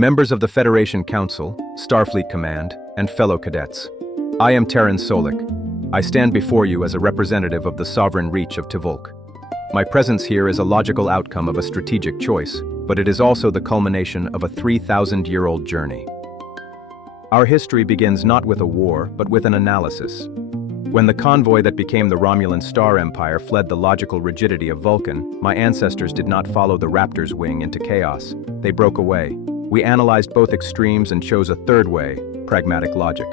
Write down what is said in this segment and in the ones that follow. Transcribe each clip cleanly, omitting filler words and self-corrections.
members of the Federation Council, Starfleet Command, and fellow cadets. I am Taren Solik. I stand before you as a representative of the sovereign reach of Tvulk. My presence here is a logical outcome of a strategic choice, but it is also the culmination of a 3,000-year-old journey. Our history begins not with a war, but with an analysis. When the convoy that became the Romulan Star Empire fled the logical rigidity of Vulcan, my ancestors did not follow the raptor's wing into chaos. They broke away. We analyzed both extremes and chose a third way, pragmatic logic.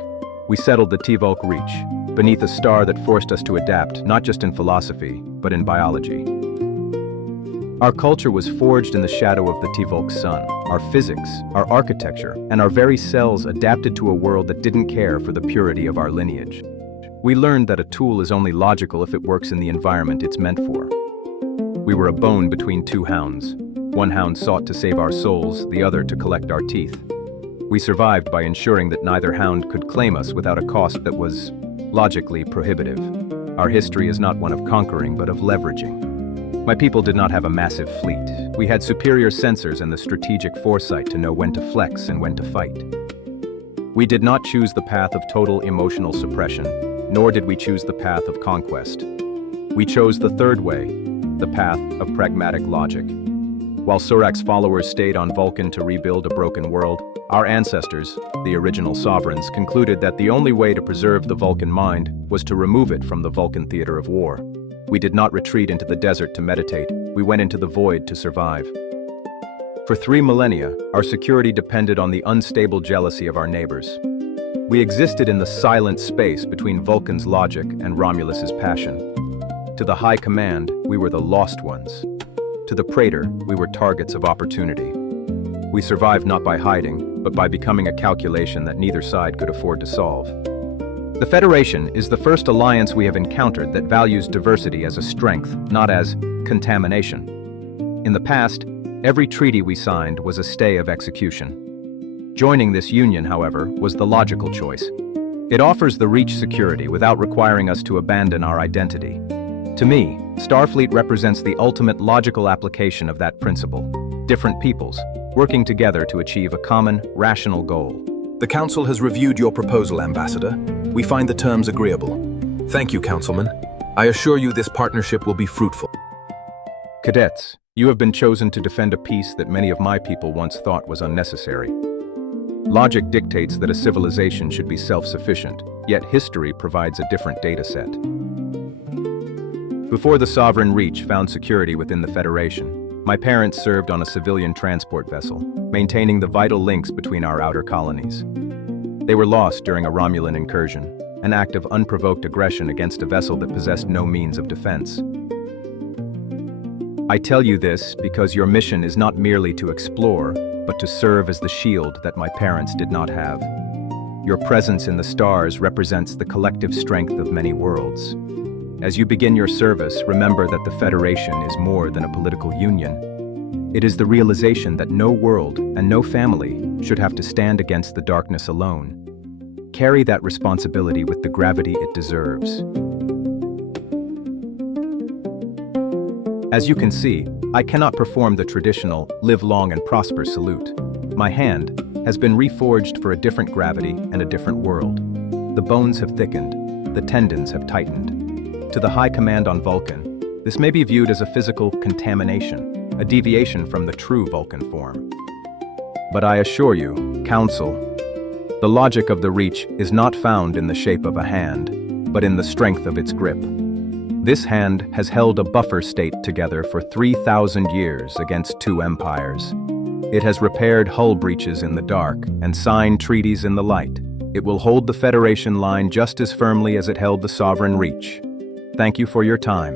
We settled the Tvulk Reach, beneath a star that forced us to adapt, not just in philosophy, but in biology. Our culture was forged in the shadow of the Tvulk sun. Our physics, our architecture, and our very cells adapted to a world that didn't care for the purity of our lineage. We learned that a tool is only logical if it works in the environment it's meant for. We were a bone between two hounds. One hound sought to save our souls, the other to collect our teeth. We survived by ensuring that neither hound could claim us without a cost that was logically prohibitive. Our history is not one of conquering, but of leveraging. My people did not have a massive fleet. We had superior sensors and the strategic foresight to know when to flex and when to fight. We did not choose the path of total emotional suppression, nor did we choose the path of conquest. We chose the third way, the path of pragmatic logic. While Surak's followers stayed on Vulcan to rebuild a broken world, our ancestors, the original sovereigns, concluded that the only way to preserve the Vulcan mind was to remove it from the Vulcan theater of war. We did not retreat into the desert to meditate, we went into the void to survive. For 3 millennia, our security depended on the unstable jealousy of our neighbors. We existed in the silent space between Vulcan's logic and Romulus's passion. To the High Command, we were the lost ones. To the Praetor, we were targets of opportunity. We survived not by hiding, but by becoming a calculation that neither side could afford to solve. The Federation is the first alliance we have encountered that values diversity as a strength, not as contamination. In the past, every treaty we signed was a stay of execution. Joining this union, however, was the logical choice. It offers the Reach security without requiring us to abandon our identity. To me, Starfleet represents the ultimate logical application of that principle. Different peoples, working together to achieve a common, rational goal. The Council has reviewed your proposal, Ambassador. We find the terms agreeable. Thank you, Councilman. I assure you this partnership will be fruitful. Cadets, you have been chosen to defend a peace that many of my people once thought was unnecessary. Logic dictates that a civilization should be self-sufficient, yet history provides a different data set. Before the Sovereign Reach found security within the Federation, my parents served on a civilian transport vessel, maintaining the vital links between our outer colonies. They were lost during a Romulan incursion, an act of unprovoked aggression against a vessel that possessed no means of defense. I tell you this because your mission is not merely to explore, but to serve as the shield that my parents did not have. Your presence in the stars represents the collective strength of many worlds. As you begin your service, remember that the Federation is more than a political union. It is the realization that no world and no family should have to stand against the darkness alone. Carry that responsibility with the gravity it deserves. As you can see, I cannot perform the traditional live long and prosper salute. My hand has been reforged for a different gravity and a different world. The bones have thickened, the tendons have tightened. To the High Command on Vulcan, this may be viewed as a physical contamination, a deviation from the true Vulcan form. But I assure you, Council, the logic of the Reach is not found in the shape of a hand, but in the strength of its grip. This hand has held a buffer state together for 3,000 years against 2 empires. It has repaired hull breaches in the dark and signed treaties in the light. It will hold the Federation line just as firmly as it held the Sovereign Reach. Thank you for your time.